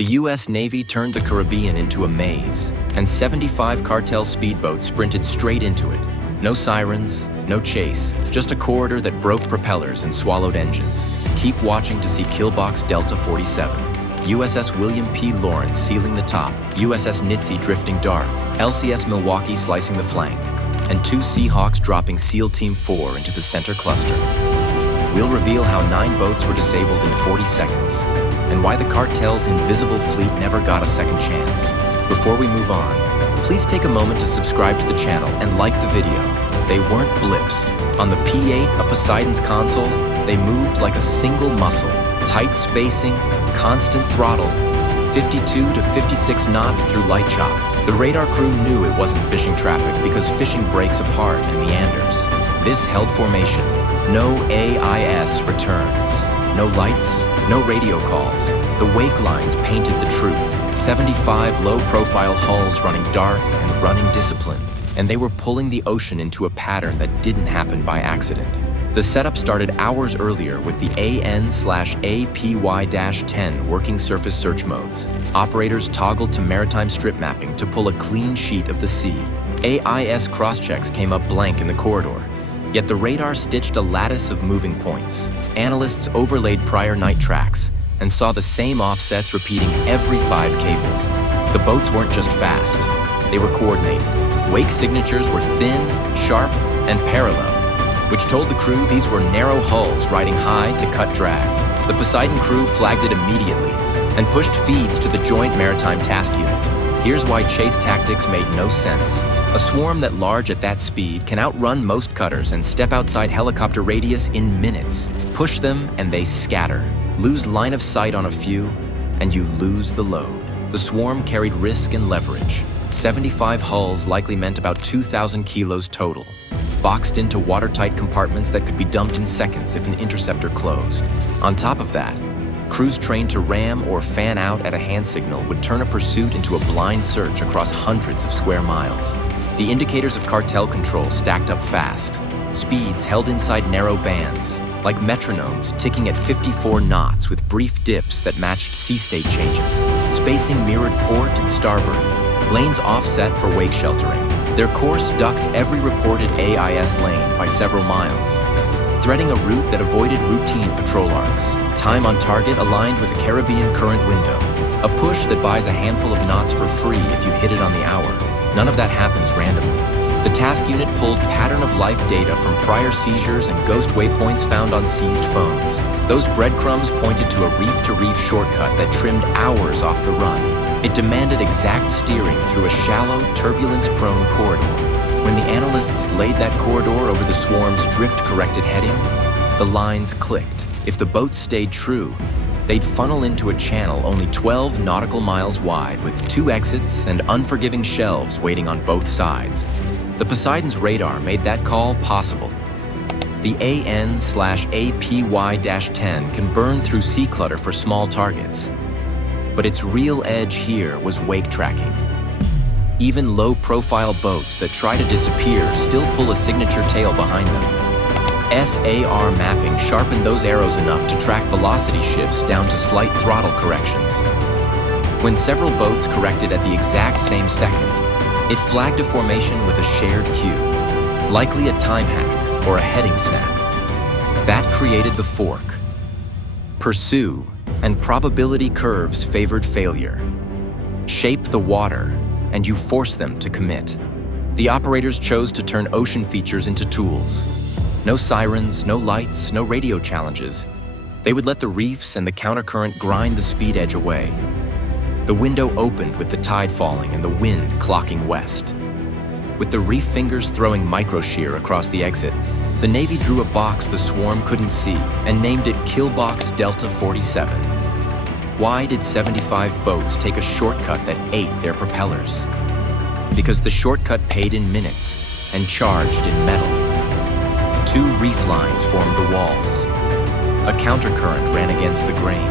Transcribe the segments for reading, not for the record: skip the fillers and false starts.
The U.S. Navy turned the Caribbean into a maze, and 75 Cartel speedboats sprinted straight into it. No sirens, no chase, just a corridor that broke propellers and swallowed engines. Keep watching to see Killbox Delta 47, USS William P sealing the top, USS Nitsy drifting dark, LCS Milwaukee slicing the flank, and 2 Seahawks dropping SEAL Team 4 into the center cluster. We'll reveal how 9 boats were disabled in 40 seconds, and why the cartel's invisible fleet never got a second chance. Before we move on, please take a moment to subscribe to the channel and like the video. They weren't blips. On the P8, a Poseidon's console, they moved like a single muscle. Tight spacing, constant throttle, 52 to 56 knots through light chop. The radar crew knew it wasn't fishing traffic because fishing breaks apart and meanders. This held formation. No AIS returns. No lights, no radio calls. The wake lines painted the truth. 75 low-profile hulls running dark and running disciplined. And they were pulling the ocean into a pattern that didn't happen by accident. The setup started hours earlier with the AN/APY-10 working surface search modes. Operators toggled to maritime strip mapping to pull a clean sheet of the sea. AIS crosschecks came up blank in the corridor. Yet the radar stitched a lattice of moving points. Analysts overlaid prior night tracks and saw the same offsets repeating every 5 cables. The boats weren't just fast, they were coordinated. Wake signatures were thin, sharp, and parallel, which told the crew these were narrow hulls riding high to cut drag. The Poseidon crew flagged it immediately and pushed feeds to the Joint Maritime Task Unit. Here's why chase tactics made no sense. A swarm that large at that speed can outrun most cutters and step outside helicopter radius in minutes. Push them and they scatter. Lose line of sight on a few, and you lose the load. The swarm carried risk and leverage. 75 hulls likely meant about 2,000 kilos total, boxed into watertight compartments that could be dumped in seconds if an interceptor closed. On top of that, crews trained to ram or fan out at a hand signal would turn a pursuit into a blind search across hundreds of square miles. The indicators of cartel control stacked up fast, speeds held inside narrow bands, like metronomes ticking at 54 knots with brief dips that matched sea state changes. Spacing mirrored port and starboard, lanes offset for wake sheltering. Their course ducked every reported AIS lane by several miles, threading a route that avoided routine patrol arcs. Time on target aligned with a Caribbean current window, a push that buys a handful of knots for free if you hit it on the hour. None of that happens randomly. The task unit pulled pattern-of-life data from prior seizures and ghost waypoints found on seized phones. Those breadcrumbs pointed to a reef-to-reef shortcut that trimmed hours off the run. It demanded exact steering through a shallow, turbulence-prone corridor. When the analysts laid that corridor over the swarm's drift-corrected heading, the lines clicked. If the boats stayed true, they'd funnel into a channel only 12 nautical miles wide with 2 exits and unforgiving shelves waiting on both sides. The Poseidon's radar made that call possible. The AN/APY-10 can burn through sea clutter for small targets, but its real edge here was wake tracking. Even low-profile boats that try to disappear still pull a signature tail behind them. SAR mapping sharpened those arrows enough to track velocity shifts down to slight throttle corrections. When several boats corrected at the exact same second, it flagged a formation with a shared cue, likely a time hack or a heading snap. That created the fork. Pursue, and probability curves favored failure. Shape the water, and you force them to commit. The operators chose to turn ocean features into tools. No sirens, no lights, no radio challenges. They would let the reefs and the countercurrent grind the speed edge away. The window opened with the tide falling and the wind clocking west. With the reef fingers throwing micro-shear across the exit, the Navy drew a box the swarm couldn't see and named it Killbox Delta 47. Why did 75 boats take a shortcut that ate their propellers? Because the shortcut paid in minutes and charged in metal. 2 reef lines formed the walls. A countercurrent ran against the grain.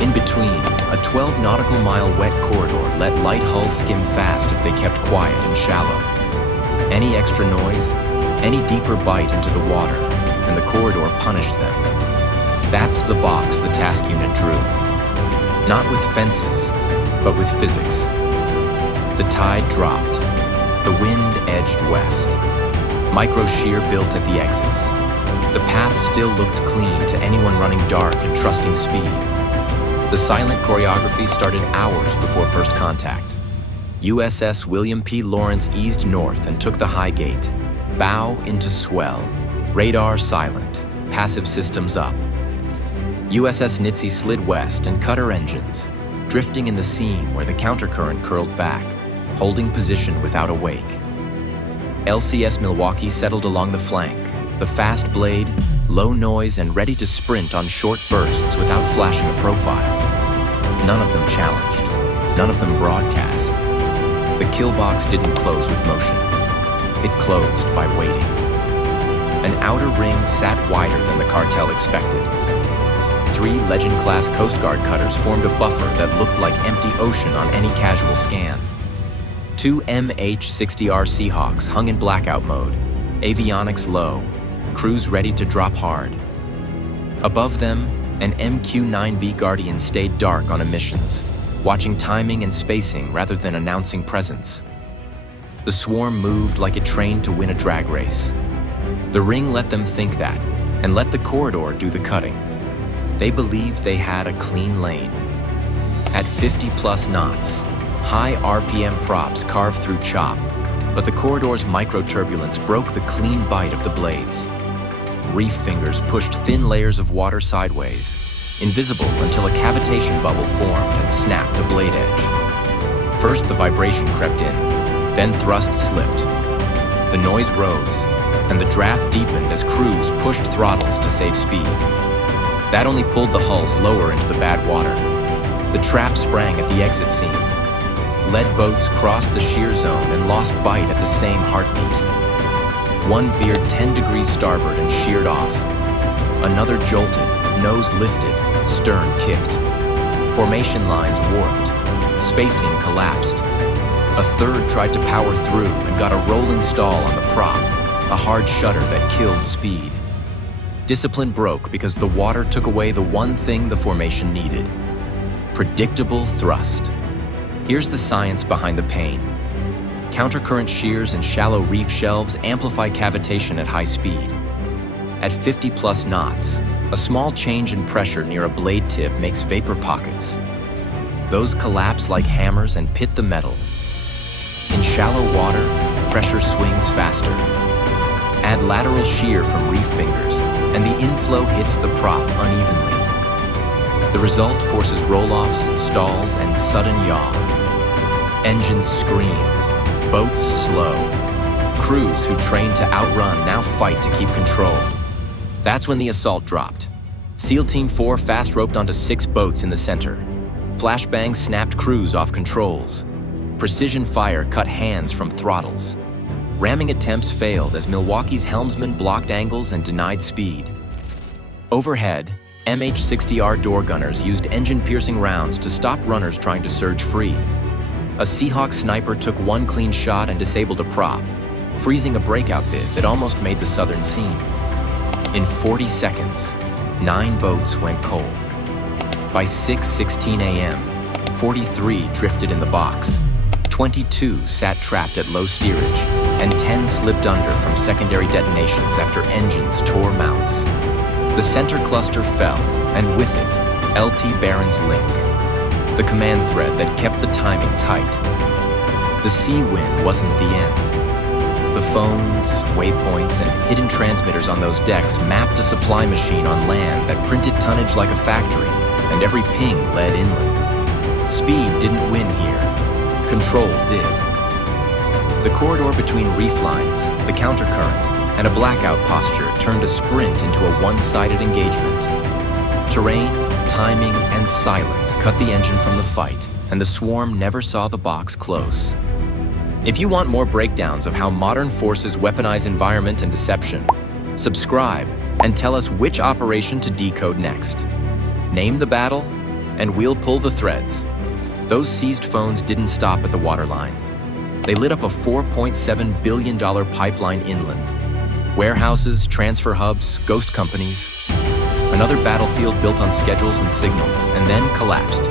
In between, a 12 nautical mile wet corridor let light hulls skim fast if they kept quiet and shallow. Any extra noise, any deeper bite into the water, and the corridor punished them. That's the box the task unit drew. Not with fences, but with physics. The tide dropped. The wind edged west. Micro shear built at the exits. The path still looked clean to anyone running dark and trusting speed. The silent choreography started hours before first contact. USS William P. Lawrence eased north and took the high gate. Bow into swell. Radar silent. Passive systems up. USS Nitsy slid west and cut her engines, drifting in the seam where the countercurrent curled back, holding position without a wake. LCS Milwaukee settled along the flank, the fast blade, low noise, and ready to sprint on short bursts without flashing a profile. None of them challenged. None of them broadcast. The Killbox didn't close with motion. It closed by waiting. An outer ring sat wider than the Cartel expected. 3 Legend-class Coast Guard cutters formed a buffer that looked like empty ocean on any casual scan. 2 MH-60R Seahawks hung in blackout mode, avionics low, crews ready to drop hard. Above them, an MQ-9B Guardian stayed dark on emissions, watching timing and spacing rather than announcing presence. The swarm moved like it trained to win a drag race. The ring let them think that, and let the corridor do the cutting. They believed they had a clean lane. At 50+ knots, high RPM props carved through chop, but the corridor's microturbulence broke the clean bite of the blades. Reef fingers pushed thin layers of water sideways, invisible until a cavitation bubble formed and snapped a blade edge. First, the vibration crept in, then thrust slipped. The noise rose, and the draft deepened as crews pushed throttles to save speed. That only pulled the hulls lower into the bad water. The trap sprang at the exit seam. Lead boats crossed the shear zone and lost bite at the same heartbeat. One veered 10 degrees starboard and sheared off. Another jolted, nose lifted, stern kicked. Formation lines warped. Spacing collapsed. A third tried to power through and got a rolling stall on the prop, a hard shutter that killed speed. Discipline broke because the water took away the one thing the formation needed: predictable thrust. Here's the science behind the pain. Countercurrent shears and shallow reef shelves amplify cavitation at high speed. At 50+ knots, a small change in pressure near a blade tip makes vapor pockets. Those collapse like hammers and pit the metal. In shallow water, pressure swings faster. Add lateral shear from reef fingers, and the inflow hits the prop unevenly. The result forces roll-offs, stalls, and sudden yaw. Engines scream, boats slow. Crews who trained to outrun now fight to keep control. That's when the assault dropped. SEAL Team 4 fast-roped onto 6 boats in the center. Flashbangs snapped crews off controls. Precision fire cut hands from throttles. Ramming attempts failed as Milwaukee's helmsman blocked angles and denied speed. Overhead, MH-60R door gunners used engine-piercing rounds to stop runners trying to surge free. A Seahawk sniper took one clean shot and disabled a prop, freezing a breakout bid that almost made the southern seam. In 40 seconds, 9 boats went cold. By 6:16 a.m., 43 drifted in the box, 22 sat trapped at low steerage, and 10 slipped under from secondary detonations after engines tore mounts. The center cluster fell, and with it, LT Barron's link, the command thread that kept the timing tight. The sea wind wasn't the end. The phones, waypoints, and hidden transmitters on those decks mapped a supply machine on land that printed tonnage like a factory, and every ping led inland. Speed didn't win here. Control did. The corridor between reef lines, the countercurrent, and a blackout posture turned a sprint into a one-sided engagement. Terrain, timing, and silence cut the engine from the fight, and the swarm never saw the box close. If you want more breakdowns of how modern forces weaponize environment and deception, subscribe and tell us which operation to decode next. Name the battle, and we'll pull the threads. Those seized phones didn't stop at the waterline. They lit up a $4.7 billion pipeline inland. Warehouses, transfer hubs, ghost companies. Another battlefield built on schedules and signals, and then collapsed.